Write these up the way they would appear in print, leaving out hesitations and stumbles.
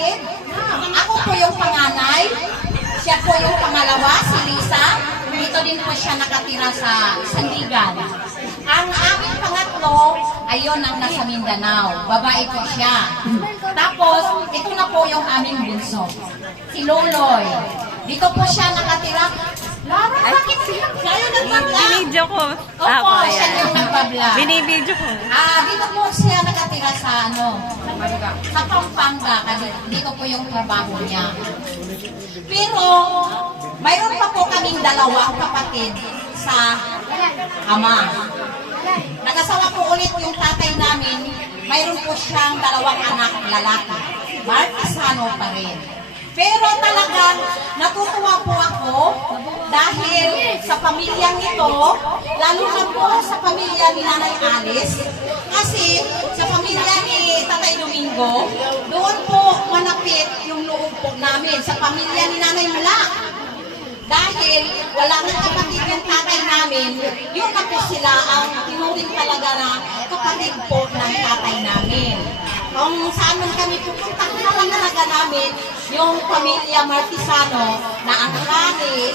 kapatid. Ako po yung panganay. Siya po yung pangalawa, si Lisa. Dito din po siya nakatira sa Sandigan. Ang aming pangatlo, ayun ang nasa Mindanao. Babae po siya. Tapos, ito na po yung aming bunso. Si Loloy. Dito po siya nakatira. Lara, bakit kayo nagpabla? Binidyo ko. Opo, siya yung nagpabla. Binibidyo ko. Dito po siya nakatira sa sa Pampanga. Dito po yung trabaho niya. Pero, mayroon pa po kaming dalawang kapatid sa ama. Nag-asawa po ulit yung tatay namin. Mayroon po siyang dalawang anak lalaki. Martisano pa rin. Pero talagang natutuwa po ako dahil sa pamilyang ito, lalo na po sa pamilya ni Nanay Alice, kasi sa pamilya ni Tatay Domingo, doon po manapit yung loob po namin sa pamilya ni Nanay Mula. Dahil wala nang kapatid yung tatay namin, yun na po sila ang tinuring talaga na kapatid po ng tatay namin. Kung saan man kami pupunta, kilala talaga namin yung pamilya Martisano na ang ni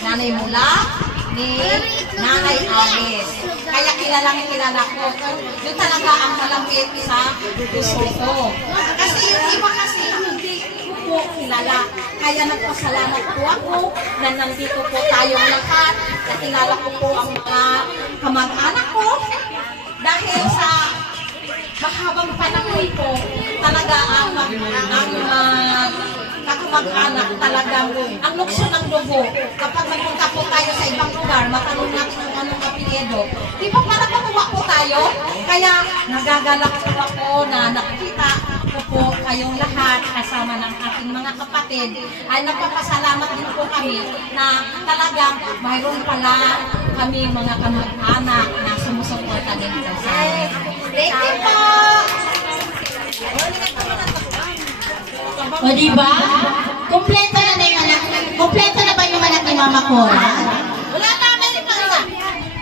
Nanay Mula, ni Nanay Alice. Kaya kilala ko. Yun talaga ang malapit sa gusto ko. Kasi yung iba kasi hindi ko po kilala. Kaya nagpasalamat po ako na nandito po tayong lahat. Nakilala ko po ang mga kamag-anak ko. Dahil sa mahabang panahon po, talaga ang kakamag-anak talagang ang lukso ng dugo. Kapag magpunta po tayo sa ibang lugar, matanong natin kung anong apelyido. Di ba parang matuwa po tayo? Kaya nagagalak po ako na nakita ko po kayong lahat kasama ng aking mga kapatid. Ay nagpapasalamat din po kami na talagang mayroon pala kami mga kamag-anak na sumusuporta din po sa amin. Thank you po! O diba? Kompleto na ba yung anak ni Mama Cora?